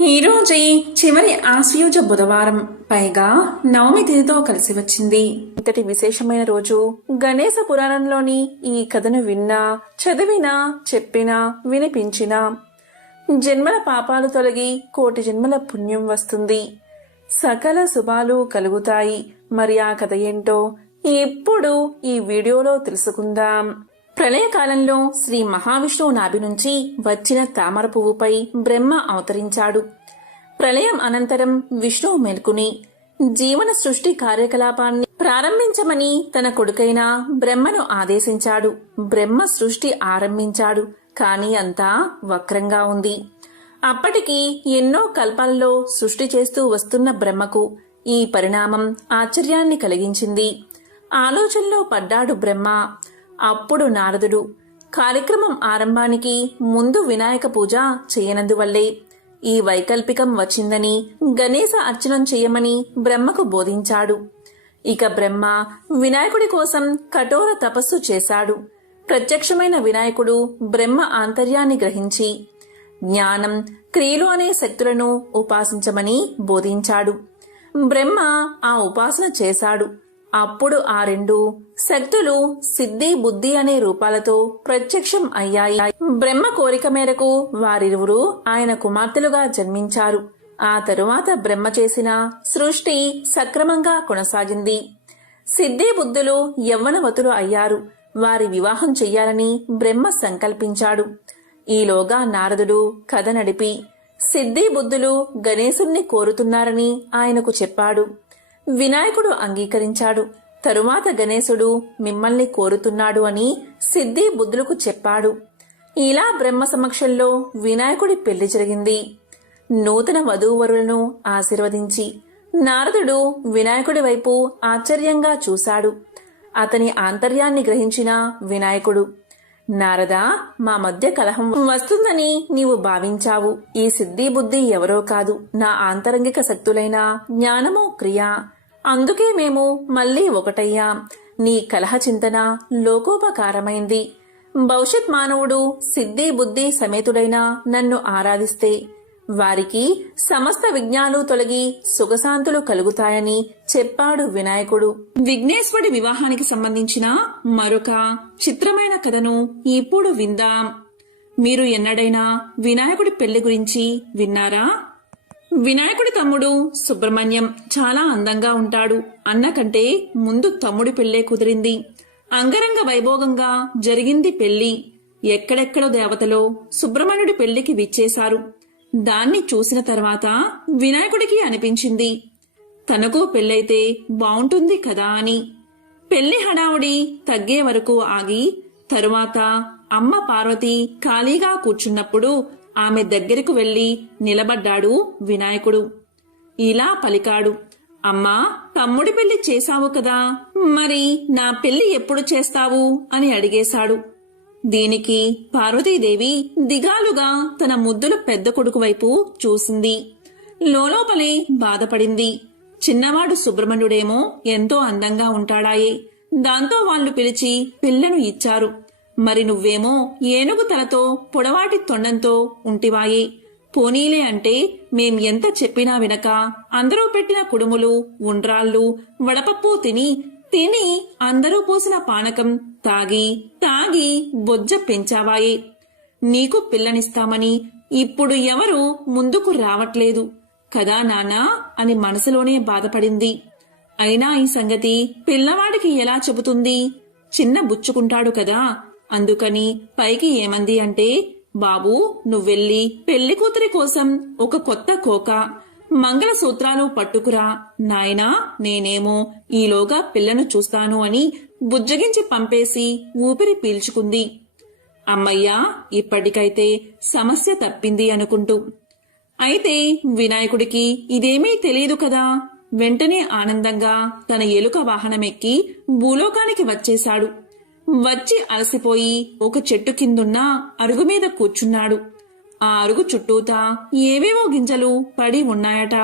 ఈరోజు చివరి ఆశ్వయుజ బుధవారం, పైగా నవమి తిథితో కలిసి వచ్చింది. ఇంతటి విశేషమైన రోజు గణేశ పురాణంలోని ఈ కథను విన్నా, చదివినా, చెప్పినా, వినిపించినా జన్మల పాపాలు తొలగి కోటి జన్మల పుణ్యం వస్తుంది, సకల శుభాలు కలుగుతాయి. మరి ఆ కథ ఏంటో ఇప్పుడు ఈ వీడియోలో తెలుసుకుందాం. ప్రళయకాలంలో శ్రీ మహావిష్ణువు నాభి నుంచి వచ్చిన తామర పువ్వుపై బ్రహ్మ అవతరించాడు. ప్రళయం అనంతరం విష్ణువు మేల్కొని జీవన సృష్టి కార్యకలాపాన్ని ప్రారంభించమని తన కొడుకైన బ్రహ్మను ఆదేశించాడు. బ్రహ్మ సృష్టి ఆరంభించాడు, కాని అంతా వక్రంగా ఉంది. అప్పటికి ఎన్నో కల్పాలలో సృష్టి చేస్తూ వస్తున్న బ్రహ్మకు ఈ పరిణామం ఆశ్చర్యాన్ని కలిగించింది. ఆలోచనలో పడ్డాడు బ్రహ్మ. అప్పుడు నారదుడు కార్యక్రమం ఆరంభానికి ముందు వినాయక పూజ చేయనందువల్లే ఈ వైకల్పికం వచ్చిందని గణేశ అర్చనం చేయమని బ్రహ్మకు బోధించాడు. ఇక బ్రహ్మ వినాయకుడి కోసం కఠోర తపస్సు చేశాడు. ప్రత్యక్షమైన వినాయకుడు బ్రహ్మ ఆంతర్యాన్ని గ్రహించి జ్ఞానం, క్రియలు అనే శక్తులను ఉపాసించమని బోధించాడు. బ్రహ్మ ఆ ఉపాసన చేశాడు. అప్పుడు ఆ రెండు శక్తులు సిద్ధి, బుద్ధి అనే రూపాలతో ప్రత్యక్షం అయ్యాయి. బ్రహ్మ కోరిక మేరకు వారిరువురు ఆయన కుమార్తెలుగా జన్మించారు. ఆ తరువాత బ్రహ్మ చేసిన సృష్టి సక్రమంగా కొనసాగింది. సిద్ధి, బుద్ధులు యవ్వనవతులు అయ్యారు. వారి వివాహం చెయ్యాలని బ్రహ్మ సంకల్పించాడు. ఈలోగా నారదుడు కథ నడిపి సిద్ధి, బుద్ధులు గణేశుణ్ణి కోరుతున్నారని ఆయనకు చెప్పాడు. వినాయకుడు అంగీకరించాడు. తరువాత గణేశుడు మిమ్మల్ని కోరుతున్నాడు అని సిద్ధి, బుద్ధులకు చెప్పాడు. ఇలా బ్రహ్మ సమక్షంలో వినాయకుడి పెళ్లి జరిగింది. నూతన వధూవరులను ఆశీర్వదించి నారదుడు వినాయకుడి వైపు ఆశ్చర్యంగా చూశాడు. అతని ఆంతర్యాన్ని గ్రహించిన వినాయకుడు, నారదా, మా మధ్య కలహం వస్తుందని నీవు భావించావు. ఈ సిద్ధి, బుద్ధి ఎవరో కాదు, నా ఆంతరంగిక శక్తులైన జ్ఞానము, క్రియ. అందుకే మేము మళ్లీ ఒకటయ్యాం. నీ కలహ చింతన లోకోపకారమైంది. భవిష్యత్ మానవుడు సిద్ధి, బుద్ధి సమేతుడైన నన్ను ఆరాధిస్తే వారికి సమస్త విఘ్నాలు తొలగి సుఖశాంతులు కలుగుతాయని చెప్పాడు వినాయకుడు. విఘ్నేశ్వరుడి వివాహానికి సంబంధించిన మరొక చిత్రమైన కథను ఇప్పుడు విందాం. మీరు ఎన్నడైనా వినాయకుడి పెళ్లి గురించి విన్నారా? వినాయకుడి తమ్ముడు సుబ్రహ్మణ్యం చాలా అందంగా ఉంటాడు. అన్నకంటే ముందు తమ్ముడి పెళ్లే కుదిరింది. అంగరంగ వైభోగంగా జరిగింది పెళ్లి. ఎక్కడెక్కడో దేవతలో సుబ్రహ్మణ్యుడి పెళ్లికి విచ్చేశారు. దాన్ని చూసిన తర్వాత వినాయకుడికి అనిపించింది, తనకు పెళ్ళైతే బావుంటుంది కదా అని. పెళ్లి హడావుడి తగ్గే వరకు ఆగి తరువాత అమ్మ పార్వతి ఖాళీగా కూర్చున్నప్పుడు ఆమె దగ్గరకు వెళ్లి నిలబడ్డాడు వినాయకుడు. ఇలా పలికాడు, అమ్మా, తమ్ముడి పెళ్లి చేశావు కదా, మరి నా పెళ్లి ఎప్పుడు చేస్తావు అని అడిగేశాడు. దీనికి పార్వతీదేవి దిగాలుగా తన ముద్దుల పెద్ద కొడుకు వైపు చూసింది. లోలోపలే బాధపడింది. చిన్నవాడు సుబ్రహ్మణ్యుడేమో ఎంతో అందంగా ఉంటాడాయే, దాంతో వాళ్లు పిలిచి పిల్లను ఇచ్చారు. మరి నువ్వేమో ఏనుగు తలతో పొడవాటి తొండంతో ఉంటివాయే. పోనీలే అంటే మేం ఎంత చెప్పినా వినక అందరూ పెట్టిన కుడుములు, ఉండ్రాళ్ళు, వడపప్పు తిని తిని అందరూ పోసిన పానకం తాగి తాగి బొజ్జ పెంచావాయే. నీకు పిల్లనిస్తామని ఇప్పుడు ఎవరు ముందుకు రావట్లేదు కదా నాన్నా అని మనసులోనే బాధపడింది. అయినా ఈ సంగతి పిల్లవాడికి ఎలా చెబుతుంది? చిన్న బుచ్చుకుంటాడు కదా. అందుకని పైకి ఏమంది అంటే, బాబూ, నువ్వెళ్ళి పెళ్లి కూతురి కోసం ఒక కొత్త కోక, మంగళసూత్రాలు పట్టుకురా నాయనా, నేనేమో ఈలోగా పిల్లను చూస్తాను అని బుజ్జగించి పంపేసి ఊపిరి పీల్చుకుంది. అమ్మయ్యా, ఇప్పటికైతే సమస్య తప్పింది అనుకుంటూ. అయితే వినాయకుడికి ఇదేమీ తెలియదు కదా. వెంటనే ఆనందంగా తన ఎలుక వాహనమెక్కి భూలోకానికి వచ్చేశాడు. వచ్చి అలసిపోయి ఒక చెట్టు కిందున్న అరుగు మీద కూర్చున్నాడు. ఆ అరుగు చుట్టూతా ఏవేవో గింజలు పడి ఉన్నాయట.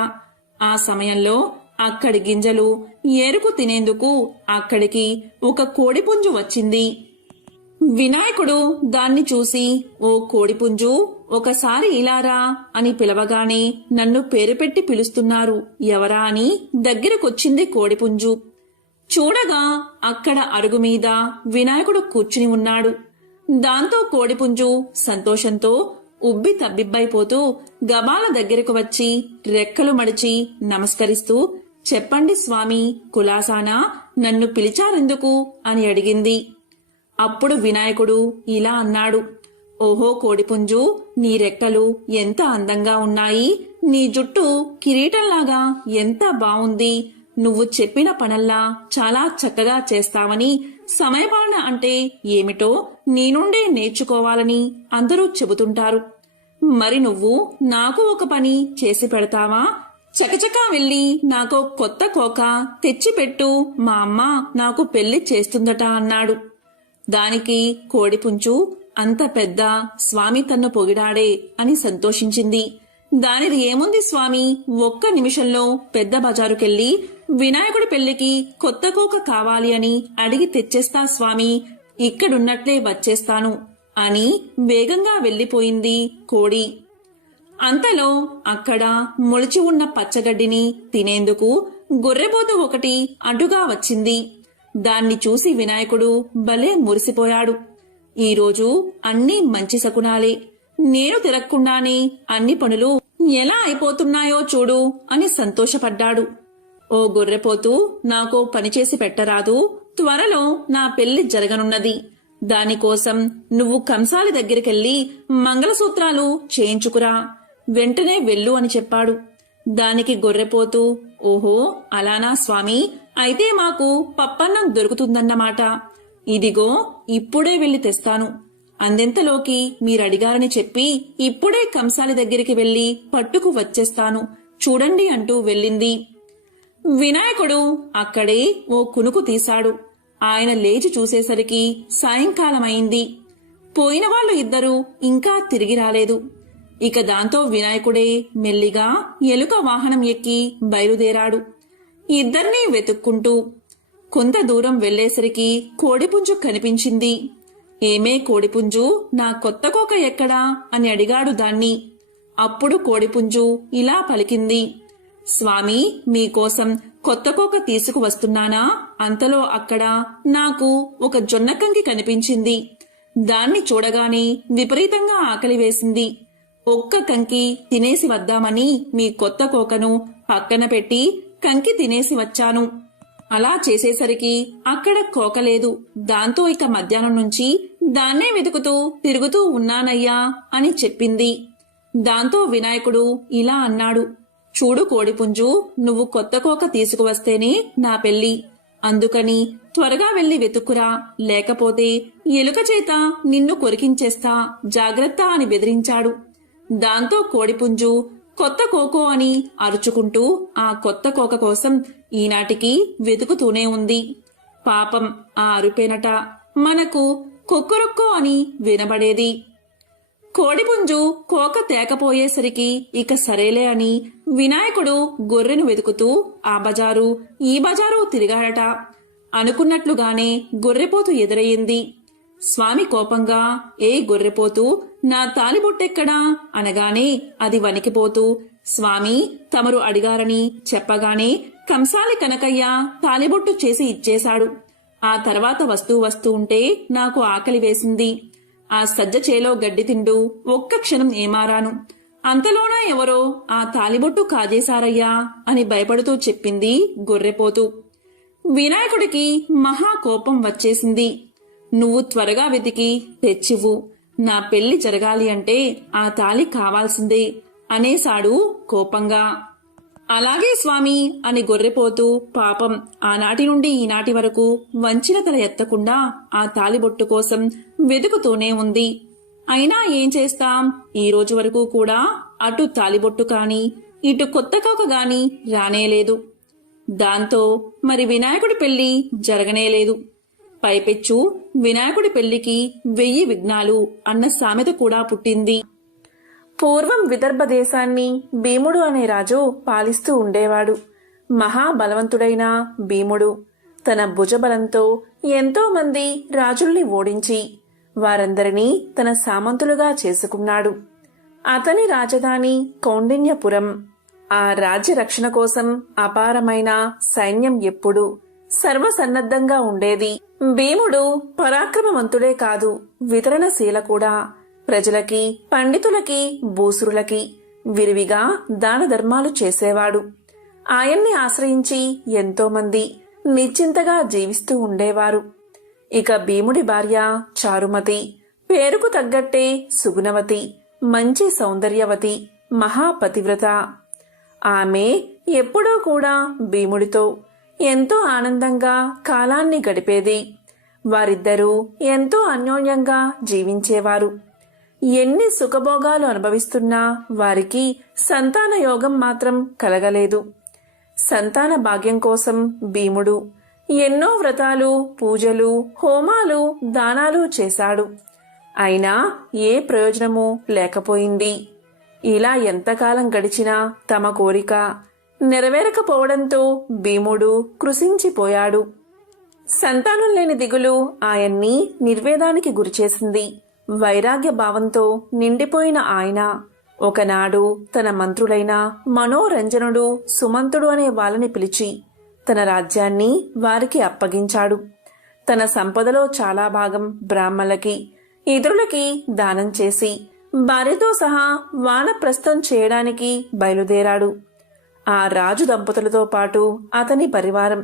ఆ సమయంలో అక్కడి గింజలు ఏరుకు తినేందుకు అక్కడికి ఒక కోడిపుంజు వచ్చింది. వినాయకుడు దాన్ని చూసి, ఓ కోడిపుంజు, ఒకసారి ఇలారా అని పిలవగానే నన్ను పేరు పెట్టి పిలుస్తున్నారు ఎవరా అని దగ్గరకొచ్చింది కోడిపుంజు. చూడగా అక్కడ అరుగు మీద వినాయకుడు కూర్చుని ఉన్నాడు. దాంతో కోడిపుంజు సంతోషంతో ఉబ్బి తబ్బిబ్బైపోతూ గబాల దగ్గరకు వచ్చి రెక్కలు మడిచి నమస్కరిస్తూ, చెప్పండి స్వామి, కులాసానా, నన్ను పిలిచారెందుకు అని అడిగింది. అప్పుడు వినాయకుడు ఇలా అన్నాడు, ఓహో కోడిపుంజు, నీ రెక్కలు ఎంత అందంగా ఉన్నాయి, నీ జుట్టు కిరీటంలాగా ఎంత బావుంది, నువ్వు చెప్పిన పనల్లా చాలా చక్కగా చేస్తావని, సమయపాలన అంటే ఏమిటో నీ నుండే నేర్చుకోవాలని అందరూ చెబుతుంటారు. మరి నువ్వు నాకు ఒక పని చేసి పెడతావా? చకచకా వెళ్ళి నాకో కొత్త కోక తెచ్చిపెట్టు, మా అమ్మ నాకు పెళ్లి చేస్తుందట అన్నాడు. దానికి కోడిపుంజు, అంత పెద్ద స్వామి తన్ను పొగిడాడే అని సంతోషించింది. దానిది ఏముంది స్వామి, ఒక్క నిమిషంలో పెద్ద బజారుకెళ్లి వినాయకుడి పెళ్లికి కొత్త కోక కావాలి అని అడిగి తెచ్చేస్తా స్వామి, ఇక్కడున్నట్లే వచ్చేస్తాను అని వేగంగా వెళ్లిపోయింది కోడి. అంతలో అక్కడ మొలిచి ఉన్న పచ్చగడ్డిని తినేందుకు గొర్రెపోతు ఒకటి అడ్డుగా వచ్చింది. దాన్ని చూసి వినాయకుడు భలే మురిసిపోయాడు. ఈరోజు అన్నీ మంచి శకునాలే, నేను తిరగకుండానే అన్ని పనులు ఎలా అయిపోతున్నాయో చూడు అని సంతోషపడ్డాడు. ఓ గొర్రెపోతూ, నాకో పనిచేసి పెట్టరాదు, త్వరలో నా పెళ్లి జరగనున్నది, దానికోసం నువ్వు కంసాలి దగ్గరికెళ్లి మంగళసూత్రాలు చేయించుకురా, వెంటనే వెళ్ళు అని చెప్పాడు. దానికి గొర్రెపోతూ, ఓహో అలానా స్వామి, అయితే మాకు పప్పన్నం దొరుకుతుందన్నమాట, ఇదిగో ఇప్పుడే వెళ్లి తెస్తాను, అందెంతలోకి మీరడిగారని చెప్పి ఇప్పుడే కంసాలి దగ్గరికి వెళ్లి పట్టుకు వచ్చేస్తాను చూడండి అంటూ వెళ్ళింది. వినాయకుడు అక్కడే ఓ కునుకు తీశాడు. ఆయన లేచి చూసేసరికి సాయంకాలమైంది. పోయిన వాళ్ళు ఇద్దరూ ఇంకా తిరిగి రాలేదు. ఇక దాంతో వినాయకుడే మెల్లిగా ఎలుక వాహనం ఎక్కి బయలుదేరాడు, ఇద్దర్నీ వెతుక్కుంటూ. కొంత దూరం వెళ్లేసరికి కోడిపుంజు కనిపించింది. ఏమే కోడిపుంజు, నా కొత్త కోక ఎక్కడా అని అడిగాడు దాన్ని. అప్పుడు కోడిపుంజు ఇలా పలికింది, స్వామి, మీకోసం కొత్త కోక తీసుకువస్తున్నానా, అంతలో అక్కడ నాకు ఒక జొన్నకంకి కనిపించింది. దాన్ని చూడగానే విపరీతంగా ఆకలి వేసింది. ఒక్క కంకి తినేసి వద్దామని మీ కొత్త కోకను పక్కన పెట్టి కంకి తినేసి వచ్చాను. అలా చేసేసరికి అక్కడ కోకలేదు. దాంతో ఇక మధ్యాహ్నం నుంచి దాన్నే వెతుకుతూ తిరుగుతూ ఉన్నానయ్యా అని చెప్పింది. దాంతో వినాయకుడు ఇలా అన్నాడు, చూడు కోడిపుంజు, నువ్వు కొత్త కోక తీసుకువస్తేనే నా పెళ్లి, అందుకని త్వరగా వెళ్లి వెతుక్కురా, లేకపోతే ఎలుక చేత నిన్ను కొరికించేస్తా, జాగ్రత్త అని బెదిరించాడు. దాంతో కోడిపుంజు కొత్త కోకో అని అరుచుకుంటూ ఆ కొత్త కోక కోసం ఈనాటికి వెతుకుతూనే ఉంది. పాపం ఆ అరుపేనట మనకు కొక్కరొక్కో అని వినబడేది. కోడిపుంజు కోక తేకపోయేసరికి ఇక సరేలే అని వినాయకుడు గొర్రెను వెతుకుతూ ఆ బజారు ఈ బజారు తిరిగాడట. అనుకున్నట్లుగానే గొర్రెపోతు ఎదురయ్యింది. స్వామి కోపంగా, ఏ గొర్రెపోతూ, నా తాలిబొట్టెక్కడా అనగానే అది వణికిపోతూ, స్వామి తమరు అడిగారని చెప్పగానే కంసాలి కనకయ్య తాలిబొట్టు చేసి ఇచ్చేశాడు. ఆ తర్వాత వస్తూ ఉంటే నాకు ఆకలి వేసింది. ఆ సజ్జ చేలో గడ్డి తింటూ ఒక్క క్షణం ఏమారాను. అంతలోనా ఎవరో ఆ తాలిబొట్టు కాజేశారయ్యా అని భయపడుతూ చెప్పింది గొర్రెపోతూ. వినాయకుడికి మహా కోపం వచ్చేసింది. నువ్వు త్వరగా వెతికి తెచ్చివ్వు, నా పెళ్లి జరగాలి అంటే ఆ తాళి కావాల్సిందే అనేశాడు కోపంగా. అలాగే స్వామి అని గొర్రెపోతూ పాపం ఆనాటి నుండి ఈనాటి వరకు వంచిన తల ఎత్తకుండా ఆ తాలిబొట్టు కోసం వెతుకుతూనే ఉంది. అయినా ఏం చేస్తాం, ఈ రోజు వరకు కూడా అటు తాలిబొట్టు కాని ఇటు కొత్త కోక గాని రానేలేదు. దాంతో మరి వినాయకుడి పెళ్లి జరగనేలేదు. పైపెచ్చు వినాయకుడి పెళ్లికి 1000 విఘ్నాలు అన్న సామెత కూడా పుట్టింది. పూర్వం విదర్భ దేశాన్ని భీముడు అనే రాజు పాలిస్తూ ఉండేవాడు. మహాబలవంతుడైన భీముడు తన భుజబలంతో ఎంతో మంది రాజుల్ని ఓడించి వారందరినీ తన సామంతులుగా చేసుకున్నాడు. అతని రాజధాని కౌండిన్యపురం. ఆ రాజ్య రక్షణ కోసం అపారమైన సైన్యం ఎప్పుడూ సర్వసన్నద్ధంగా ఉండేది. భీముడు పరాక్రమవంతుడే కాదు, వితరణశీల కూడా. ప్రజలకి, పండితులకి, భూసురులకి విరివిగా దాన ధర్మాలు చేసేవాడు. ఆయన్ని ఆశ్రయించి ఎంతోమంది నిశ్చింతగా జీవిస్తూ ఉండేవారు. ఇక భీముడి భార్య చారుమతి, పేరుకు తగ్గట్టే సుగుణవతి, మంచి సౌందర్యవతి, మహాపతివ్రత. ఆమె ఎప్పుడూ కూడా భీముడితో ఎంతో ఆనందంగా కాలాన్ని గడిపేది. వారిద్దరూ ఎంతో అన్యోన్యంగా జీవించేవారు. ఎన్ని సుఖభోగాలు అనుభవిస్తున్నా వారికి సంతాన యోగం మాత్రం కలగలేదు. సంతాన భాగ్యం కోసం భీముడు ఎన్నో వ్రతాలు, పూజలు, హోమాలు, దానాలు చేశాడు. అయినా ఏ ప్రయోజనమూ లేకపోయింది. ఇలా ఎంతకాలం గడిచినా తమ కోరిక నెరవేరకపోవడంతో భీముడు కృశించిపోయాడు. సంతానం లేని దిగులు ఆయన్ని నిర్వేదానికి గురిచేసింది. వైరాగ్య భావంతో నిండిపోయిన ఆయన ఒకనాడు తన మంత్రులైన మనోరంజనుడు, సుమంతుడు అనే వాళ్ళని పిలిచి తన రాజ్యాన్ని వారికి అప్పగించాడు. తన సంపదలో చాలా భాగం బ్రాహ్మణులకి, ఇతరులకి దానం చేసి భార్యతో సహా వానప్రస్థం చేయడానికి బయలుదేరాడు. ఆ రాజు దంపతులతో పాటు అతని పరివారం,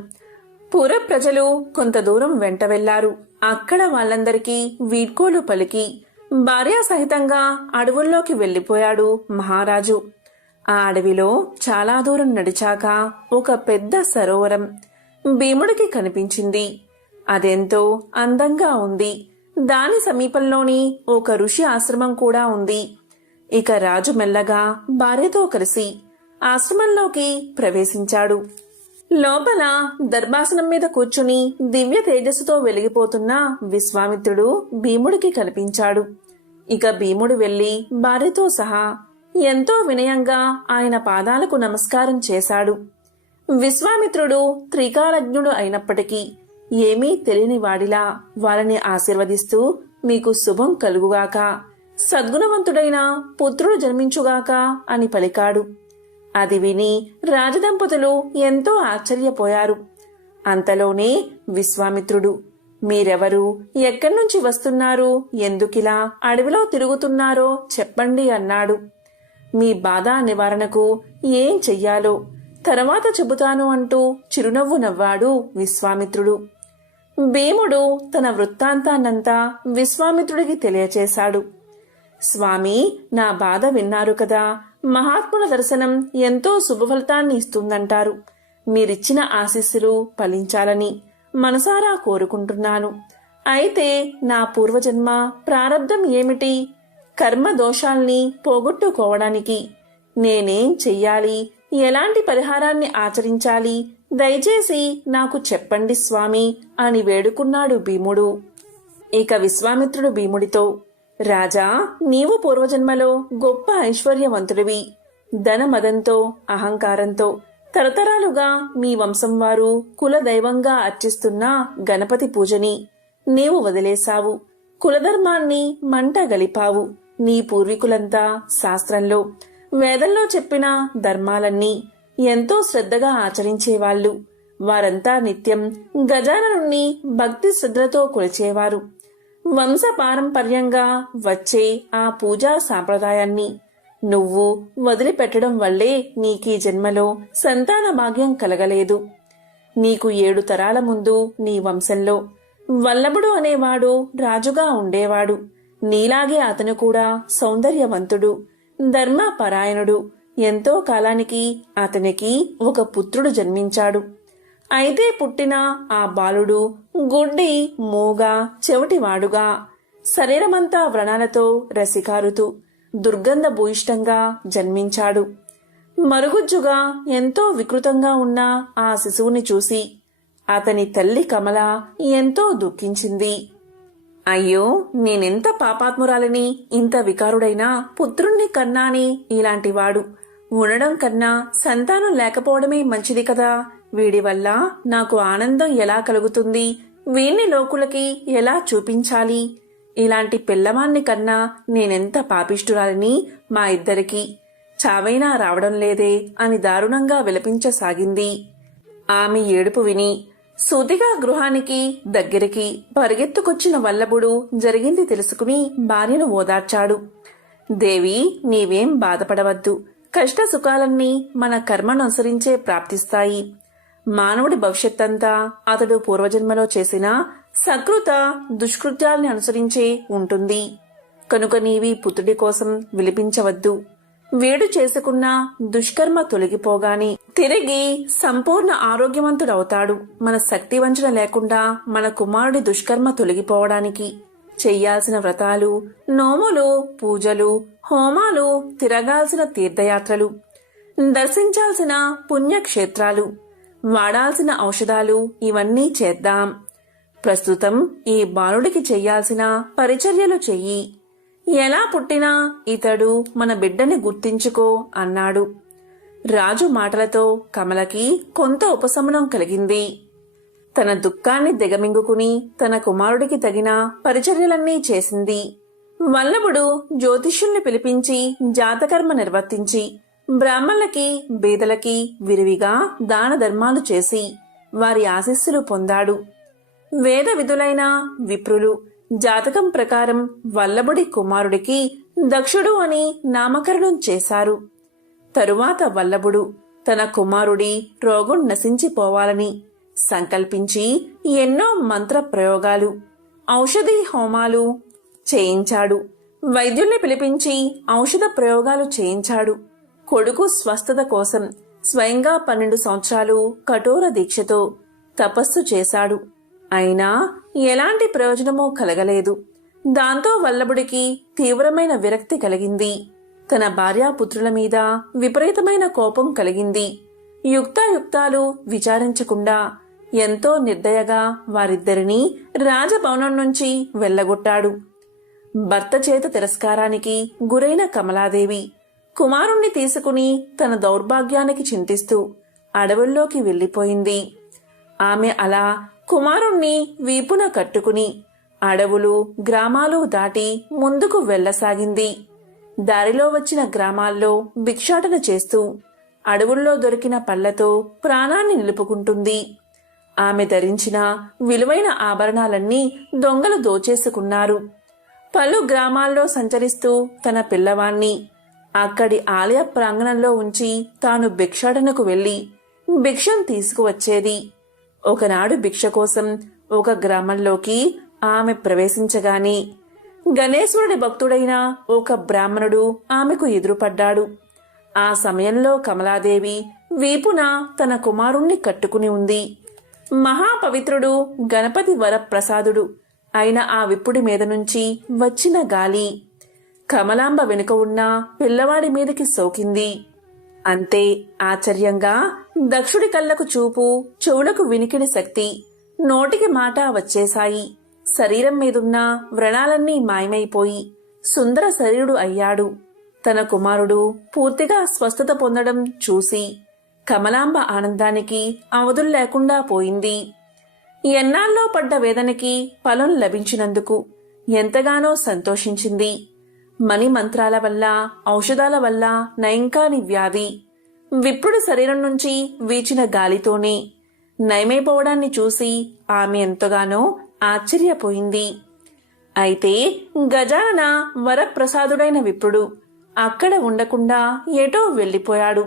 పుర ప్రజలు కొంత దూరం వెంట వెళ్లారు. అక్కడ వాళ్ళందరికీ వీడ్కోలు పలికి భార్యా సహితంగా అడవుల్లోకి వెళ్లిపోయాడు మహారాజు. ఆ అడవిలో చాలా దూరం నడిచాక ఒక పెద్ద సరోవరం భీముడికి కనిపించింది. అదెంతో అందంగా ఉంది. దాని సమీపంలోని ఒక ఋషి ఆశ్రమం కూడా ఉంది. ఇక రాజు మెల్లగా భార్యతో కలిసి ఆశ్రమంలోకి ప్రవేశించాడు. లోపల దర్భాసనం మీద కూర్చుని దివ్య తేజస్సుతో వెలిగిపోతున్న విశ్వామిత్రుడు భీముడికి కనిపించాడు. ఇక భీముడు వెళ్లి భార్యతో సహా ఎంతో వినయంగా ఆయన పాదాలకు నమస్కారం చేశాడు. విశ్వామిత్రుడు త్రికాలజ్ఞుడు అయినప్పటికీ ఏమీ తెలియని వాడిలా వారిని ఆశీర్వదిస్తూ, మీకు శుభం కలుగుగాక, సద్గుణవంతుడైన పుత్రుడు జన్మించుగాక అని పలికాడు. అది విని రాజదంపతులు ఎంతో ఆశ్చర్యపోయారు. అంతలోనే విశ్వామిత్రుడు, మీరెవరు, ఎక్కడి నుంచి వస్తున్నారు, ఎందుకిలా అడవిలో తిరుగుతున్నారో చెప్పండి అన్నాడు. మీ బాధ నివారణకు ఏం చెయ్యాలో తర్వాత చెబుతాను అంటూ చిరునవ్వు నవ్వాడు విశ్వామిత్రుడు. భీముడు తన వృత్తాంతాన్నంతా విశ్వామిత్రుడికి తెలియచేశాడు. స్వామి, నా బాధ విన్నారు కదా. మహాత్ముల దర్శనం ఎంతో శుభఫలితాన్ని ఇస్తుందంటారు. మీరిచ్చిన ఆశీస్సులు ఫలించాలని మనసారా కోరుకుంటున్నాను. అయితే నా పూర్వజన్మ ప్రారబ్ధం ఏమిటి? కర్మ దోషాల్ని పోగొట్టుకోవడానికి నేనేం చెయ్యాలి? ఎలాంటి పరిహారాన్ని ఆచరించాలి? దయచేసి నాకు చెప్పండి స్వామి అని వేడుకున్నాడు భీముడు. ఇక విశ్వామిత్రుడు భీముడితో, రాజా, నీవు పూర్వజన్మలో గొప్ప ఐశ్వర్యవంతుడివి. ధనమదంతో, అహంకారంతో తరతరాలుగా మీ వంశం వారు కులదైవంగా అర్చిస్తున్న గణపతి పూజని నీవు వదిలేశావు. కులధర్మాన్ని మంట గలిపావు. నీ పూర్వీకులంతా శాస్త్రంలో, వేదంలో చెప్పిన ధర్మాలన్నీ ఎంతో శ్రద్ధగా ఆచరించేవాళ్లు. వారంతా నిత్యం గజాననుణ్ణి భక్తి శ్రద్ధలతో కొలిచేవారు. వంశ పారంపర్యంగా వచ్చే ఆ పూజా సాంప్రదాయాన్ని నువ్వు వదిలిపెట్టడం వల్లే నీకీ జన్మలో సంతాన భాగ్యం కలగలేదు. నీకు 7 తరాల ముందు నీ వంశంలో వల్లభుడు అనేవాడు రాజుగా ఉండేవాడు. నీలాగే అతను కూడా సౌందర్యవంతుడు, ధర్మపరాయణుడు. ఎంతో కాలానికి అతనికి ఒక పుత్రుడు జన్మించాడు. అయితే పుట్టిన ఆ బాలుడు గుడ్డి, మూగ, చెవిటివాడుగా, శరీరమంతా వ్రణాలతో రసికారుతూ దుర్గంధ భూయిష్టంగా జన్మించాడు. మరుగుజ్జుగా ఎంతో వికృతంగా ఉన్న ఆ శిశువుని చూసి అతని తల్లి కమల ఎంతో దుఃఖించింది. అయ్యో, నేనెంత పాపాత్మురాలిని, ఇంత వికారుడైన పుత్రుణ్ణి కన్నాని. ఇలాంటివాడు ఉండడం కన్నా సంతానం లేకపోవడమే మంచిది కదా. వీడి వల్ల నాకు ఆనందం ఎలా కలుగుతుంది? వీణ్ణి లోకులకి ఎలా చూపించాలి? ఇలాంటి పిల్లవాణ్ణి కన్నా నేనెంత పాపిష్టురాలిని, మా ఇద్దరికి చావైనా రావడం లేదే అని దారుణంగా విలపించసాగింది. ఆమె ఏడుపు విని సూటిగా గృహానికి దగ్గరికి పరిగెత్తుకొచ్చిన వల్లభుడు జరిగింది తెలుసుకుని భార్యను ఓదార్చాడు. దేవి, నీవేం బాధపడవద్దు. కష్ట సుఖాలన్నీ మన కర్మను అనుసరించే ప్రాప్తిస్తాయి. మానవుడి భవిష్యత్తంతా అతడు పూర్వజన్మలో చేసిన సకృత దుష్కృత్యాల్ని అనుసరించే ఉంటుంది. కనుక నీవి పుత్రుడి కోసం విలిపించవద్దు. వేడు చేసుకున్న దుష్కర్మ తొలగిపోగాని తిరిగి సంపూర్ణ ఆరోగ్యవంతుడవుతాడు. మన శక్తి వంచన లేకుండా మన కుమారుడి దుష్కర్మ తొలగిపోవడానికి చెయ్యాల్సిన వ్రతాలు, నోములు, పూజలు, హోమాలు, తిరగాల్సిన తీర్థయాత్రలు, దర్శించాల్సిన పుణ్యక్షేత్రాలు, వాడాల్సిన ఔషధాలు ఇవన్నీ చేద్దాం. ప్రస్తుతం ఈ బాలుడికి చెయ్యాల్సిన పరిచర్యలు చెయ్యి. ఎలా పుట్టినా ఇతడు మన బిడ్డని గుర్తించుకో అన్నాడు. రాజు మాటలతో కమలకి కొంత ఉపశమనం కలిగింది. తన దుఃఖాన్ని దిగమింగుకుని తన కుమారుడికి తగిన పరిచర్యలన్నీ చేసింది. వల్లభుడు జ్యోతిష్యుల్ని పిలిపించి జాతకర్మ నిర్వర్తించి బ్రాహ్మణులకి, బీదలకి విరివిగా దాన ధర్మాలు చేసి వారి ఆశీస్సులు పొందాడు. వేద విధులైన విప్రులు జాతకం ప్రకారం వల్లభుడి కుమారుడికి దక్షుడు అని నామకరణం చేశారు. తరువాత వల్లభుడు తన కుమారుడి రోగం నశించిపోవాలని సంకల్పించి ఎన్నో మంత్ర ప్రయోగాలు, ఔషధి హోమాలు చేయించాడు. వైద్యుల్ని పిలిపించి ఔషధ ప్రయోగాలు చేయించాడు. కొడుకు స్వస్థత కోసం స్వయంగా 12 సంవత్సరాలు కఠోర దీక్షతో తపస్సు చేశాడు. అయినా ఎలాంటి ప్రయోజనమూ కలగలేదు. దాంతో వల్లభుడికి తీవ్రమైన విరక్తి కలిగింది. తన భార్యాపుత్రుల మీద విపరీతమైన కోపం కలిగింది. యుక్తాయుక్తాలు విచారించకుండా ఎంతో నిర్దయగా వారిద్దరినీ రాజభవనం నుంచి వెళ్లగొట్టాడు. భర్త చేత తిరస్కారానికి గురైన కమలాదేవి కుమారుణ్ణి తీసుకుని తన దౌర్భాగ్యానికి చింతిస్తూ అడవుల్లోకి వెళ్లిపోయింది. ఆమె అలా కుమారుణ్ణి వీపున కట్టుకుని అడవులు, గ్రామాలు దాటి ముందుకు వెళ్లసాగింది. దారిలో వచ్చిన గ్రామాల్లో భిక్షాటన చేస్తూ అడవుల్లో దొరికిన పళ్లతో ప్రాణాన్ని నిలుపుకుంటుంది. ఆమె ధరించిన విలువైన ఆభరణాలన్నీ దొంగలు దోచేసుకున్నారు. పలు గ్రామాల్లో సంచరిస్తూ తన పిల్లవాణ్ణి అక్కడి ఆలయ ప్రాంగణంలో ఉంచి తాను భిక్షాటనకు వెళ్లి భిక్షం తీసుకువచ్చేది. ఒకనాడు భిక్ష కోసం ఒక గ్రామంలోకి ఆమె ప్రవేశించగానే గణేశ్వరుడి భక్తుడైన ఒక బ్రాహ్మణుడు ఆమెకు ఎదురుపడ్డాడు. ఆ సమయంలో కమలాదేవి వీపున తన కుమారుణ్ణి కట్టుకుని ఉంది. మహాపవిత్రుడు గణపతి వరప్రసాదుడు అయిన ఆ విప్పుడి మీద నుంచి వచ్చిన గాలి కమలాంబ వెనుక ఉన్న పిల్లవాడి మీదకి సోకింది. అంతే ఆశ్చర్యంగా దక్షుడి కళ్లకు చూపు, చెవులకు వినికిడి శక్తి, నోటికి మాట వచ్చేశాయి. శరీరం మీదున్న వ్రణాలన్నీ మాయమైపోయి సుందర శరీరుడు అయ్యాడు. తన కుమారుడు పూర్తిగా స్వస్థత పొందడం చూసి కమలాంబ ఆనందానికి అవధులు లేకుండా పోయింది. ఎన్నాళ్ళలో పడ్డ వేదనకి ఫలం లభించినందుకు ఎంతగానో సంతోషించింది. మణి మంత్రాల వల్ల, ఔషధాల వల్ల నయంకాని వ్యాధి విప్రుడి శరీరం నుంచి వీచిన గాలితోనే నయమైపోవడాన్ని చూసి ఆమె ఎంతగానో ఆశ్చర్యపోయింది. అయితే గజానన వరప్రసాదుడైన విప్రుడు అక్కడ ఉండకుండా ఎటో వెళ్లిపోయాడు.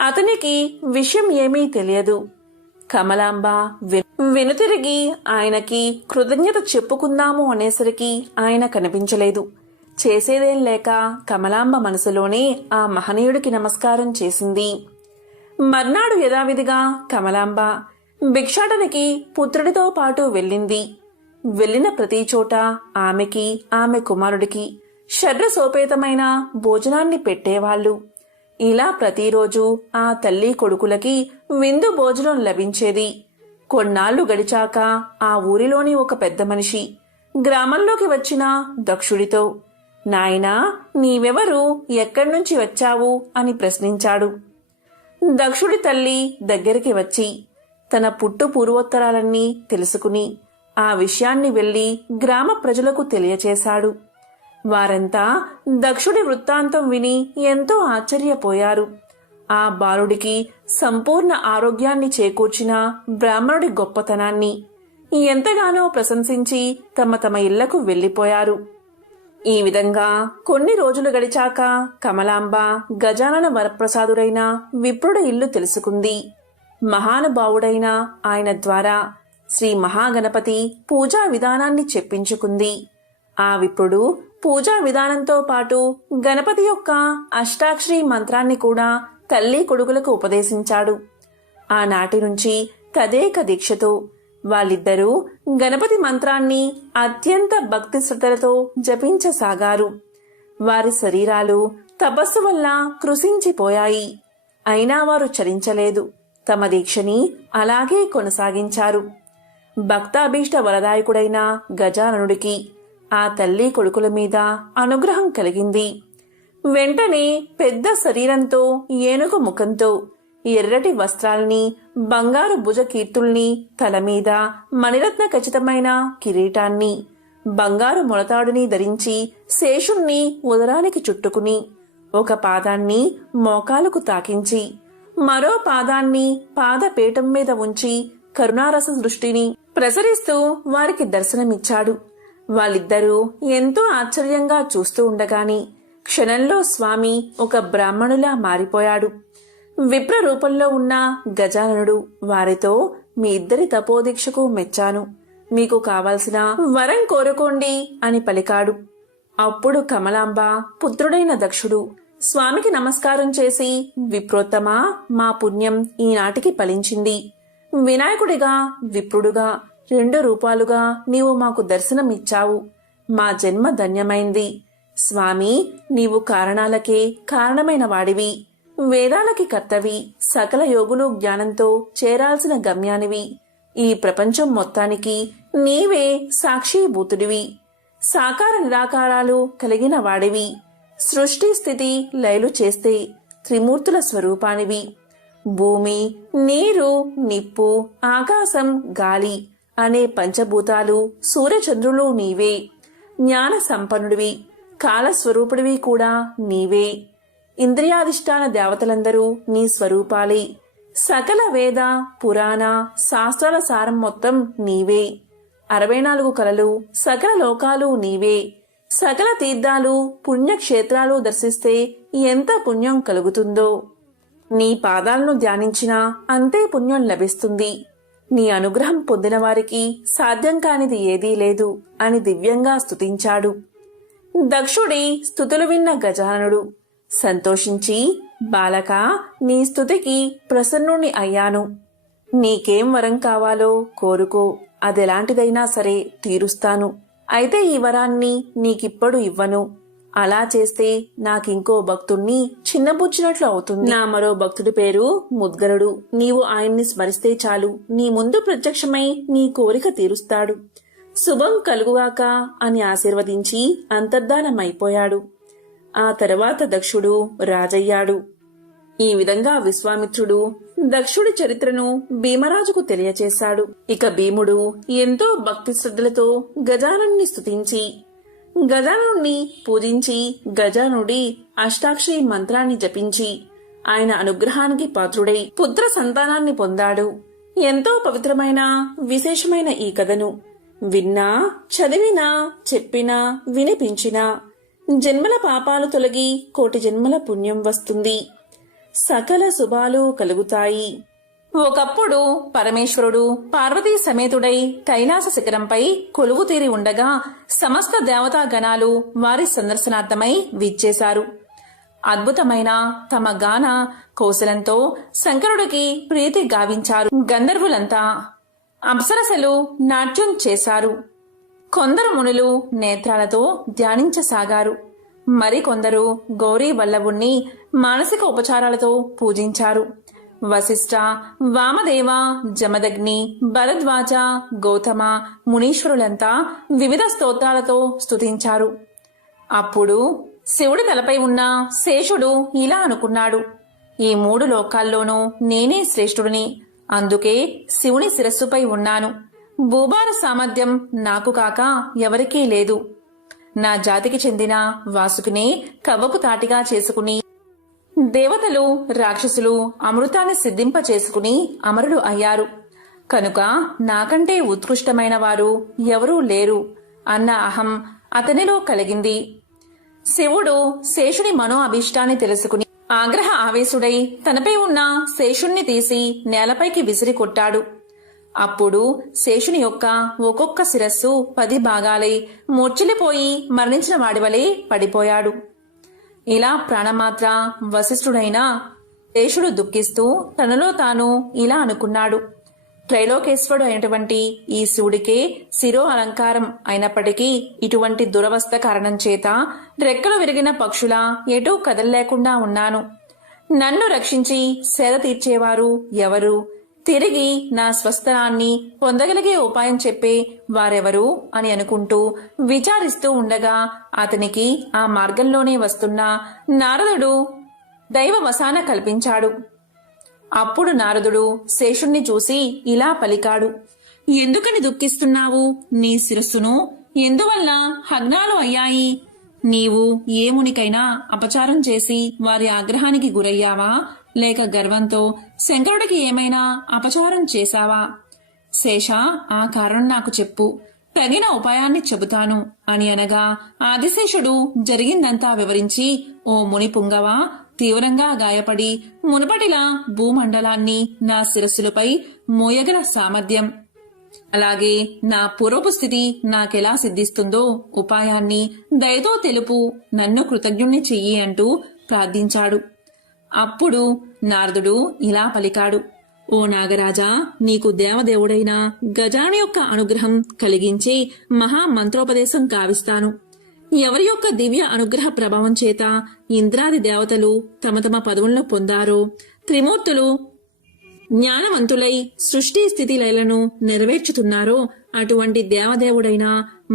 అతనికి విషయం ఏమీ తెలియదు. కమలాంబ వెనుతిరిగి ఆయనకి కృతజ్ఞత చెప్పుకుందాము అనేసరికి ఆయన కనిపించలేదు. చేసేదేం లేక కమలాంబ మనసులోనే ఆ మహనీయుడికి నమస్కారం చేసింది. మర్నాడు యథావిధిగా కమలాంబ భిక్షాటనకి పుత్రుడితో పాటు వెళ్ళింది. వెళ్లిన ప్రతి చోట ఆమెకి, ఆమె కుమారుడికి షడ్రసోపేతమైన భోజనాన్ని పెట్టేవాళ్లు. ఇలా ప్రతిరోజు ఆ తల్లి కొడుకులకి విందు భోజనం లభించేది. కొన్నాళ్లు గడిచాక ఆ ఊరిలోని ఒక పెద్ద మనిషి గ్రామంలోకి వచ్చిన దక్షుడితో, నాయనా, నీవెవరు, ఎక్కడ్నుంచి వచ్చావు అని ప్రశ్నించాడు. దక్షుడి తల్లి దగ్గరికి వచ్చి తన పుట్టు పూర్వోత్తరాలన్నీ తెలుసుకుని ఆ విషయాన్ని వెళ్లి గ్రామ ప్రజలకు తెలియచేశాడు. వారంతా దక్షుడి వృత్తాంతం విని ఎంతో ఆశ్చర్యపోయారు. ఆ బాలుడికి సంపూర్ణ ఆరోగ్యాన్ని చేకూర్చిన బ్రాహ్మణుడి గొప్పతనాన్ని ఎంతగానో ప్రశంసించి తమ తమ ఇళ్లకు వెళ్లిపోయారు. ఈ విధంగా కొన్ని రోజులు గడిచాక కమలాంబ గజానన వరప్రసాదుడైన విప్రుడి ఇల్లు తెలుసుకుంది. మహానుభావుడైన ఆయన ద్వారా శ్రీ మహాగణపతి పూజా విధానాన్ని చెప్పించుకుంది. ఆ విప్రుడు పూజా విధానంతో పాటు గణపతి యొక్క అష్టాక్షరి మంత్రాన్ని కూడా తల్లి కొడుకులకు ఉపదేశించాడు. ఆనాటి నుంచి తదేక దీక్షతో వాళ్ళిద్దరూ గణపతి మంత్రాన్ని అత్యంత భక్తి శ్రద్ధలతో జపించసాగారు. వారి శరీరాలు తపస్సు వల్ల కృశించిపోయాయి. అయినా వారు చలించలేదు. తమ దీక్షని అలాగే కొనసాగించారు. భక్తాభీష్ట వరదాయకుడైన గజాననుడికి ఆ తల్లి కొడుకుల మీద అనుగ్రహం కలిగింది. వెంటనే పెద్ద శరీరంతో ఏనుగు ముఖంతో ఎర్రటి వస్త్రాల్ని బంగారు భుజ కీర్తుల్ని తల మీద మణిరత్న ఖచ్చితమైన కిరీటాన్ని బంగారు మొలతాడుని ధరించి శేషుణ్ణి ఉదరానికి చుట్టుకుని ఒక పాదాన్ని మోకాలకు తాకించి మరో పాదాన్ని పాదపీఠం మీద ఉంచి కరుణారస దృష్టిని ప్రసరిస్తూ వారికి దర్శనమిచ్చాడు. వాళ్ళిద్దరూ ఎంతో ఆశ్చర్యంగా చూస్తూ ఉండగాని క్షణంలో స్వామి ఒక బ్రాహ్మణులా మారిపోయాడు. విప్ర రూపంలో ఉన్న గజాననుడు వారితో, మీ ఇద్దరి తపోదీక్షకు మెచ్చాను, మీకు కావలసిన వరం కోరుకోండి అని పలికాడు. అప్పుడు కమలాంబ పుత్రుడైన దక్షుడు స్వామికి నమస్కారం చేసి, విప్రోత్తమా, మా పుణ్యం ఈనాటికి ఫలించింది. వినాయకుడిగా విప్రుడుగా 2 రూపాలుగా నీవు మాకు దర్శనమిచ్చావు. మా జన్మ ధన్యమైంది. స్వామి, నీవు కారణాలకే కారణమైన వాడివి, వేదాలకి కర్తవి, సకల యోగులు జ్ఞానంతో చేరాల్సిన గమ్యానివి. ఈ ప్రపంచం మొత్తానికి నీవే సాక్షిభూతుడివి. సాకార నిరాకారాలు కలిగిన వాడివి. సృష్టి స్థితి లయలు చేస్తే త్రిమూర్తుల స్వరూపానివి. భూమి, నీరు, నిప్పు, ఆకాశం, గాలి అనే పంచభూతాలు, సూర్యచంద్రులు నీవే. జ్ఞాన సంపన్నుడివి, కాలస్వరూపుడివి కూడా నీవే. ఇంద్రియాధిష్టాన దేవతలందరూ నీ స్వరూపాలే. సకల వేద పురాణ శాస్త్రాల సారం మొత్తం నీవే. 64 కలలు, సకల లోకాలు నీవే. సకల తీర్థాలు, పుణ్యక్షేత్రాలు దర్శిస్తే ఎంత పుణ్యం కలుగుతుందో. నీ పాదాలను ధ్యానించినా అంతే పుణ్యం లభిస్తుంది. నీ అనుగ్రహం పొందిన వారికి సాధ్యం కానిది ఏదీ లేదు అని దివ్యంగా స్తుతించాడు. దక్షుడి స్తుతులు విన్న గజాననుడు సంతోషించి, బాలక, నీ స్తుతికి ప్రసన్నుని అయ్యాను. నీకేం వరం కావాలో కోరుకో, అదెలాంటిదైనా సరే తీరుస్తాను. అయితే ఈ వరాన్ని నీకిప్పుడు ఇవ్వను. అలా చేస్తే నాకింకో భక్తుణ్ణి చిన్నబుచ్చినట్లు అవుతుంది. నా మరో భక్తుడి పేరు ముద్గరుడు. నీవు ఆయన్ని స్మరిస్తే చాలు, నీ ముందు ప్రత్యక్షమై నీ కోరిక తీరుస్తాడు. శుభం కలుగుగాక అని ఆశీర్వదించి అంతర్ధానమైపోయాడు. ఆ తర్వాత దక్షుడు రాజయ్యాడు. ఈ విధంగా విశ్వామిత్రుడు దక్షుడి చరిత్రను భీమరాజుకు తెలియచేశాడు. ఇక భీముడు ఎంతో భక్తి శ్రద్ధలతో గజానన్ని స్తుతించి గజానుడిని పూజించి గజానుడి అష్టాక్షరి మంత్రాన్ని జపించి ఆయన అనుగ్రహానికి పాత్రుడై పుత్ర సంతానాన్ని పొందాడు. ఎంతో పవిత్రమైన విశేషమైన ఈ కథను విన్నా, చదివినా, చెప్పినా, వినిపించినా జన్మల పాపాలు తొలగి 1,000,000 జన్మల పుణ్యం వస్తుంది. సకల శుభాలు కలుగుతాయి. ఒకప్పుడు పరమేశ్వరుడు పార్వతీ సమేతుడై కైలాస శిఖరంపై కొలువు తీరి ఉండగా సమస్త దేవతా గణాలు వారి సందర్శనార్థమై విచ్చేశారు. అద్భుతమైన తమ గాన కౌశలంతో శంకరుడికి ప్రీతి గావించారు. గంధర్వులంతా అప్సరసలు నాట్యం చేశారు. కొందరు మునులు నేత్రాలతో ధ్యానించసాగారు. మరికొందరు గౌరీ వల్లభుణ్ణి మానసిక ఉపచారాలతో పూజించారు. వశిష్ఠ, వామదేవ, జమదగ్ని, భరద్వాజ, గౌతమ మునీశ్వరులంతా వివిధ స్తోత్రాలతో స్తుతించారు. అప్పుడు శివుడి తలపై ఉన్న శేషుడు ఇలా అనుకున్నాడు, ఈ 3 లోకాల్లోనూ నేనే శ్రేష్ఠుడిని. అందుకే శివుని శిరస్సుపై ఉన్నాను. భూభార సామర్థ్యం నాకు కాక ఎవరికీ లేదు. నా జాతికి చెందిన వాసుకినే కవ్వపు తాటిగా చేసుకుని దేవతలు రాక్షసులు అమృతాన్ని సిద్ధింప చేసుకుని అమరులు అయ్యారు. కనుక నాకంటే ఉత్కృష్టమైన వారు ఎవరూ లేరు అన్న అహం అతనిలో కలిగింది. శివుడు శేషుని మనో అభీష్టాన్ని తెలుసుకుని ఆగ్రహ ఆవేశుడై తనపై ఉన్న శేషుణ్ణి తీసి నేలపైకి విసిరి కొట్టాడు. అప్పుడు శేషుని యొక్క ఒక్కొక్క శిరస్సు 10 భాగాలై మూర్ఛిల్లిపోయి మరణించిన వాడివలే పడిపోయాడు. ఇలా ప్రాణమాత్ర వశిష్ఠుడైన శేషుడు దుఃఖిస్తూ తనలో తాను ఇలా అనుకున్నాడు. త్రైలోకేశ్వరుడు అయినటువంటి ఈ శివుడికే శిరో అలంకారం అయినప్పటికీ ఇటువంటి దురవస్థ కారణం చేత రెక్కలు విరిగిన పక్షులా ఎటూ కదలలేకుండా ఉన్నాను. నన్ను రక్షించి సేద తీర్చేవారు ఎవరు? తిరిగి నా స్వస్థలాన్ని పొందగలిగే ఉపాయం చెప్పే వారెవరు అని అనుకుంటూ విచారిస్తూ ఉండగా అతనికి ఆ మార్గంలోనే వస్తున్న నారదుడు దైవ వసాన కల్పించాడు. అప్పుడు నారదుడు శేషుణ్ణి చూసి ఇలా పలికాడు. ఎందుకని దుఃఖిస్తున్నావు? నీ శిరస్సును ఎందువల్ల హగ్నాలు అయ్యాయి? నీవు ఏ మునికైనా అపచారం చేసి వారి ఆగ్రహానికి గురయ్యావా? లేక గర్వంతో శంకరుడికి ఏమైనా అపచారం చేశావా? శేష, ఆ కారణం నాకు చెప్పు, తగిన ఉపాయాన్ని చెబుతాను అని అనగా ఆదిశేషుడు జరిగిందంతా వివరించి, ఓ ముని పుంగవా, తీవ్రంగా గాయపడి మునుపటిలా భూమండలాన్ని నా శిరస్సులపై మోయగల సామర్థ్యం, అలాగే నా పూర్వపు స్థితి నాకెలా సిద్ధిస్తుందో ఉపాయాన్ని దయతో తెలుపు, నన్ను కృతజ్ఞుణ్ణి చెయ్యి అంటూ ప్రార్థించాడు. అప్పుడు నారదుడు ఇలా పలికాడు. ఓ నాగరాజా, నీకు దేవదేవుడైన గజాని యొక్క అనుగ్రహం కలిగించి మహామంత్రోపదేశం కావిస్తాను. ఎవరి యొక్క దివ్య అనుగ్రహ ప్రభావం చేత ఇంద్రాది దేవతలు తమ తమ పదవులను పొందారో, త్రిమూర్తులు జ్ఞానవంతులై సృష్టి స్థితి లయలను నెరవేర్చుతున్నారో అటువంటి దేవదేవుడైన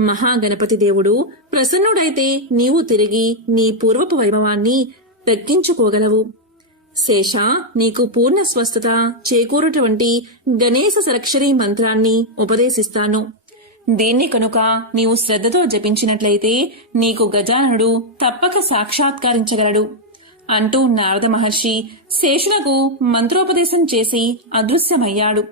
మహాగణపతి దేవుడు ప్రసన్నుడైతే నీవు తిరిగి నీ పూర్వపు వైభవాన్ని దక్కించుకోగలవు. శేష, నీకు పూర్ణ స్వస్థత చేకూరటువంటి గణేశ సరక్షరి మంత్రాన్ని ఉపదేశిస్తాను. దీన్ని కనుక నీవు శ్రద్ధతో జపించినట్లయితే నీకు గజాననుడు తప్పక సాక్షాత్కరించగలడు అంటూ నారద మహర్షి శేషునకు మంత్రోపదేశం చేసి అదృశ్యమయ్యాడు.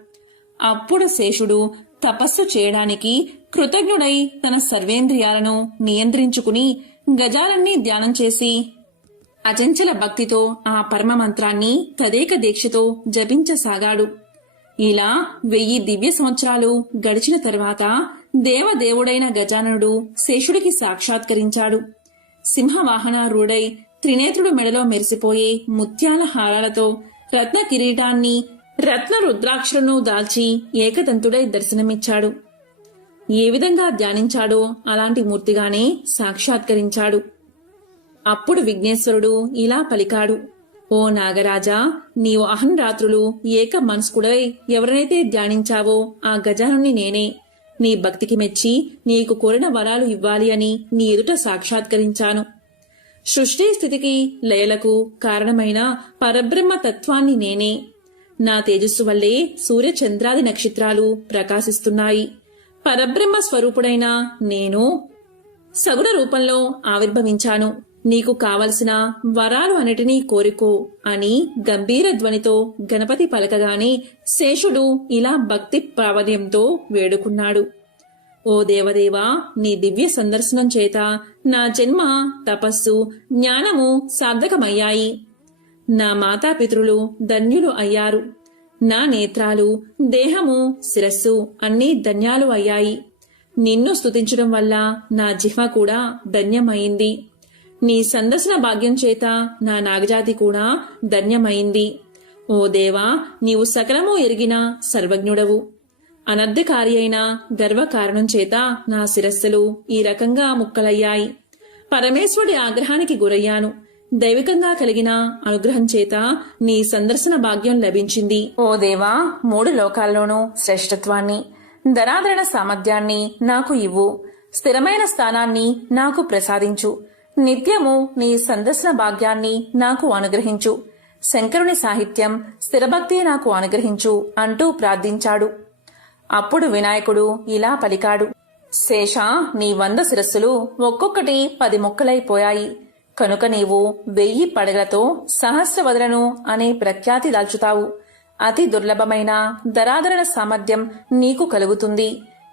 అప్పుడు శేషుడు తపస్సు చేయడానికి కృతజ్ఞుడై తన సర్వేంద్రియాలను నియంత్రించుకుని గజాలన్నీ ధ్యానం చేసి అచంచల భక్తితో ఆ పరమ మంత్రాన్ని తదేక దీక్షతో జపించసాగాడు. ఇలా 1000 దివ్య సంవత్సరాలు గడిచిన తర్వాత దేవదేవుడైన గజాననుడు శేషుడికి సాక్షాత్కరించాడు. సింహవాహనారూఢై త్రినేత్రుడు మెడలో మెరిసిపోయే ముత్యాల హారాలతో రత్న కిరీటాన్ని రత్న రుద్రాక్షలను దాల్చి ఏకదంతుడై దర్శనమిచ్చాడు. ఏ విధంగా ధ్యానించాడో అలాంటి మూర్తిగానే సాక్షాత్కరించాడు. అప్పుడు విఘ్నేశ్వరుడు ఇలా పలికాడు. ఓ నాగరాజా, నీవు అహంరాత్రులు ఏక మనస్కుడై ఎవరినైతే ధ్యానించావో ఆ గజానుని నేనే. నీ భక్తికి మెచ్చి నీకు కోరిన వరాలు ఇవ్వాలి అని నీ ఎదుట సాక్షాత్కరించాను. సృష్టి స్థితికి లయలకు కారణమైన పరబ్రహ్మ తత్వాన్ని నేనే. నా తేజస్సు వల్లే సూర్య చంద్రాది నక్షత్రాలు ప్రకాశిస్తున్నాయి. పరబ్రహ్మ స్వరూపుడైన నేను సగుణ రూపంలో ఆవిర్భవించాను. నీకు కావలసిన వరాలు అన్నిటినీ కోరుకో అని గంభీర ధ్వనితో గణపతి పలకగానే శేషుడు ఇలా భక్తి ప్రావణ్యంతో వేడుకున్నాడు. ఓ దేవదేవా, నీ దివ్య సందర్శనం చేత నా జన్మ, తపస్సు, జ్ఞానము సార్థకమయ్యాయి. నా మాతాపితృలు ధన్యులు అయ్యారు. నా నేత్రాలు, దేహము, శిరస్సు అన్నీ ధన్యాలు అయ్యాయి. నిన్ను స్తుతించడం వల్ల నా జిహ్వ కూడా ధన్యమైంది. నీ సందర్శన భాగ్యం చేత నా నాగజాతి కూడా ధన్యమైంది. ఓ దేవా, నీవు సకలము ఎరిగిన సర్వజ్ఞుడవు. అనర్థకారి అయిన గర్వకారణం చేత నా శిరస్సులు ఈ రకంగా ముక్కలయ్యాయి. పరమేశ్వరుడి ఆగ్రహానికి గురయ్యాను. దైవికంగా కలిగిన అనుగ్రహం చేత నీ సందర్శన భాగ్యం లభించింది. ఓ దేవా, 3 లోకాల్లోనూ శ్రేష్ఠత్వాన్ని, ధనాధరణ సామర్థ్యాన్ని నాకు ఇవ్వు. స్థిరమైన స్థానాన్ని నాకు ప్రసాదించు. నిత్యము నీ సందర్శన భాగ్యాన్ని నాకు అనుగ్రహించు. శంకరుని సాహిత్యం, స్థిరభక్తి నాకు అనుగ్రహించు అంటూ ప్రార్థించాడు. అప్పుడు వినాయకుడు ఇలా పలికాడు. శేష, నీ 100 శిరస్సులు ఒక్కొక్కటి 10 ముక్కలైపోయాయి. కనుక నీవు 1000 పడగలతో సహస్రవదనను అనే ప్రఖ్యాతి దాల్చుతావు. అతి దుర్లభమైన ధరాధరణ సామర్థ్యం నీకు కలుగుతుంది.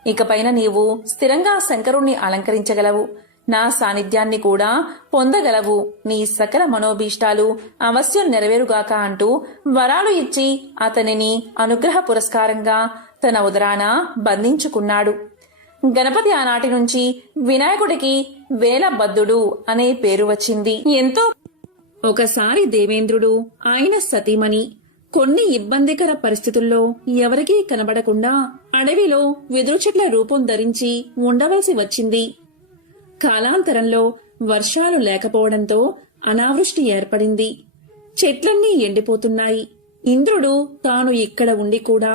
ఇకపైన నీవు స్థిరంగా శంకరుణ్ణి అలంకరించగలవు. నా సాన్నిధ్యాన్ని కూడా పొందగలవు. నీ సకల మనోభీష్టాలు అవశ్యం నెరవేరుగాక అంటూ వరాలు ఇచ్చి అతనిని అనుగ్రహ పురస్కారంగా తన ఉదరాన బంధించుకున్నాడు. గణపతి ఆనాటి నుంచి వినాయకుడికి వేలబద్ధుడు అనే పేరు వచ్చింది. ఎంతో ఒకసారి దేవేంద్రుడు ఆయన సతీమణి కొన్ని ఇబ్బందికర పరిస్థితుల్లో ఎవరికీ కనబడకుండా అడవిలో వెదురు చెట్ల రూపం ధరించి ఉండవలసి వచ్చింది. కాలాంతరంలో వర్షాలు లేకపోవడంతో అనావృష్టి ఏర్పడింది. చెట్లన్నీ ఎండిపోతున్నాయి. ఇంద్రుడు తాను ఇక్కడ ఉండి కూడా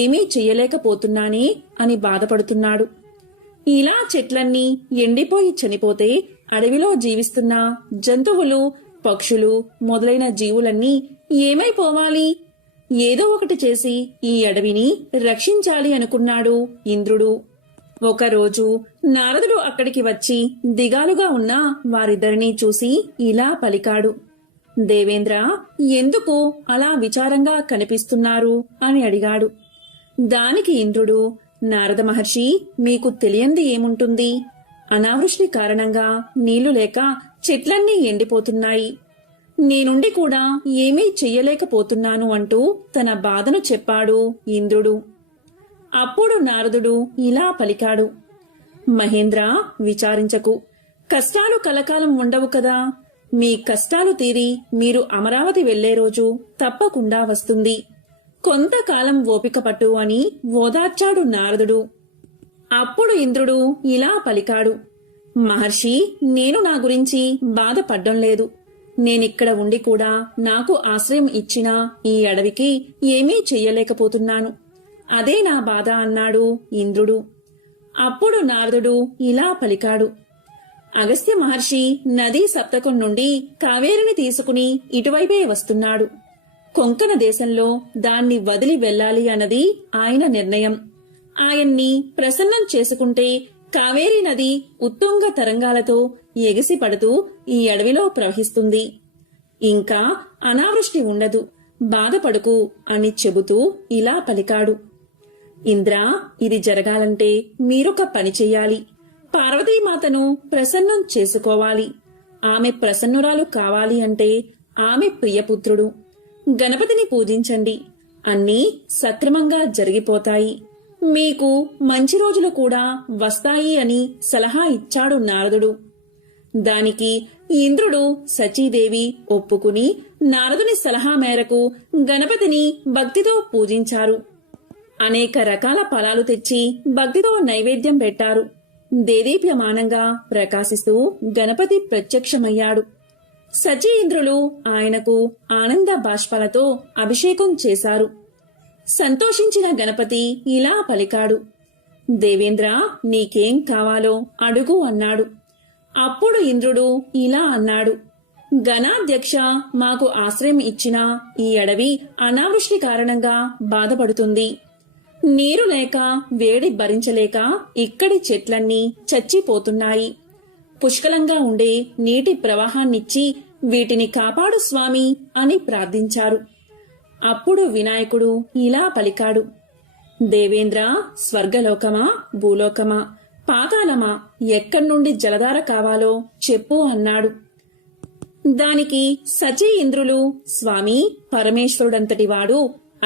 ఏమీ చెయ్యలేకపోతున్నానే అని బాధపడుతున్నాడు. ఇలా చెట్లన్నీ ఎండిపోయి చనిపోతే అడవిలో జీవిస్తున్న జంతువులు, పక్షులు మొదలైన జీవులన్నీ ఏమైపోవాలి? ఏదో ఒకటి చేసి ఈ అడవిని రక్షించాలి అనుకున్నాడు ఇంద్రుడు. ఒకరోజు నారదుడు అక్కడికి వచ్చి దిగాలుగా ఉన్న వారిద్దరినీ చూసి ఇలా పలికాడు. దేవేంద్ర, ఎందుకు అలా విచారంగా కనిపిస్తున్నారు అని అడిగాడు. దానికి ఇంద్రుడు, నారద మహర్షి, మీకు తెలియంది ఏముంటుంది? అనావృష్టి కారణంగా నీళ్లు లేక చెట్లన్నీ ఎండిపోతున్నాయి. నేనుండి కూడా ఏమీ చెయ్యలేకపోతున్నాను అంటూ తన బాధను చెప్పాడు ఇంద్రుడు. అప్పుడు నారదుడు ఇలా పలికాడు. మహేంద్ర, విచారించకు. కష్టాలు కలకాలం ఉండవు కదా. మీ కష్టాలు తీరి మీరు అమరావతి వెళ్లే రోజు తప్పకుండా వస్తుంది. కొంతకాలం ఓపిక పట్టు అని ఓదార్చాడు నారదుడు. అప్పుడు ఇంద్రుడు ఇలా పలికాడు. మహర్షి, నేను నా గురించి బాధపడ్డం లేదు. నేనిక్కడ ఉండి కూడా నాకు ఆశ్రయం ఇచ్చిన ఈ అడవికి ఏమీ చెయ్యలేకపోతున్నాను. అదే నా బాధ అన్నాడు ఇంద్రుడు. అప్పుడు నారదుడు ఇలా పలికాడు. అగస్త్య మహర్షి నదీ సప్తకం నుండి కావేరిని తీసుకుని ఇటువైపే వస్తున్నాడు. కొంకణ దేశంలో దాన్ని వదిలి వెళ్లాలి అన్నది ఆయన నిర్ణయం. ఆయన్ని ప్రసన్నం చేసుకుంటే కావేరీ నది ఉత్తుంగ తరంగాలతో ఎగిసి పడుతూ ఈ అడవిలో ప్రవహిస్తుంది. ఇంకా అనావృష్టి ఉండదు. బాధపడుకు అని చెబుతూ ఇలా పలికాడు. ఇంద్ర, ఇది జరగాలంటే మీరొక పని చెయ్యాలి. పార్వతీమాతను ప్రసన్నం చేసుకోవాలి. ఆమె ప్రసన్నురాలు కావాలి అంటే ఆమె ప్రియపుత్రుడు గణపతిని పూజించండి. అన్నీ సక్రమంగా జరిగిపోతాయి. మీకు మంచి రోజులు కూడా వస్తాయి అని సలహా ఇచ్చాడు నారదుడు. దానికి ఇంద్రుడు, సచీదేవి ఒప్పుకుని నారదుని సలహా మేరకు గణపతిని భక్తితో పూజించారు. అనేక రకాల ఫలాలు తెచ్చి భక్తితో నైవేద్యం పెట్టారు. దేదీప్యమానంగా ప్రకాశిస్తూ గణపతి ప్రత్యక్షమయ్యాడు. సచీ ఇంద్రులు ఆయనకు ఆనంద బాష్పాలతో అభిషేకం చేశారు. సంతోషించిన గణపతి ఇలా పలికాడు. దేవేంద్ర, నీకేం కావాలో అడుగు అన్నాడు. అప్పుడు ఇంద్రుడు ఇలా అన్నాడు. గణాధ్యక్ష, మాకు ఆశ్రయం ఇచ్చిన ఈ అడవి అనావృష్టి కారణంగా బాధపడుతుంది. నీరు లేక వేడి భరించలేక ఇక్కడి చెట్లన్నీ చచ్చిపోతున్నాయి. పుష్కలంగా ఉండే నీటి ప్రవాహాన్నిచ్చి వీటిని కాపాడు స్వామి అని ప్రార్థించారు. అప్పుడు వినాయకుడు ఇలా పలికాడు. దేవేంద్ర, స్వర్గలోకమా, భూలోకమా, పాతాళమా, ఎక్కడ్నుండి జలధార కావాలో చెప్పు అన్నాడు. దానికి సచీ ఇంద్రులు, స్వామి, పరమేశ్వరుడంతటివాడు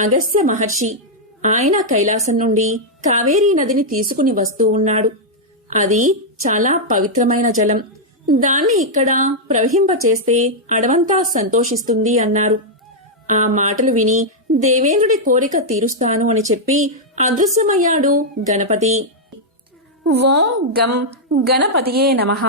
అగస్త్య మహర్షి. ఆయన కైలాసం నుండి కావేరీ నదిని తీసుకుని వస్తూ ఉన్నాడు. అది చాలా పవిత్రమైన జలం. దాన్ని ఇక్కడ ప్రవహింపచేస్తే అడవంతా సంతోషిస్తుంది అన్నారు. ఆ మాటలు విని దేవేంద్రుడి కోరిక తీరుస్తాను అని చెప్పి అదృశ్యమయ్యాడు గణపతి. ఓం గం గణపతియే నమః.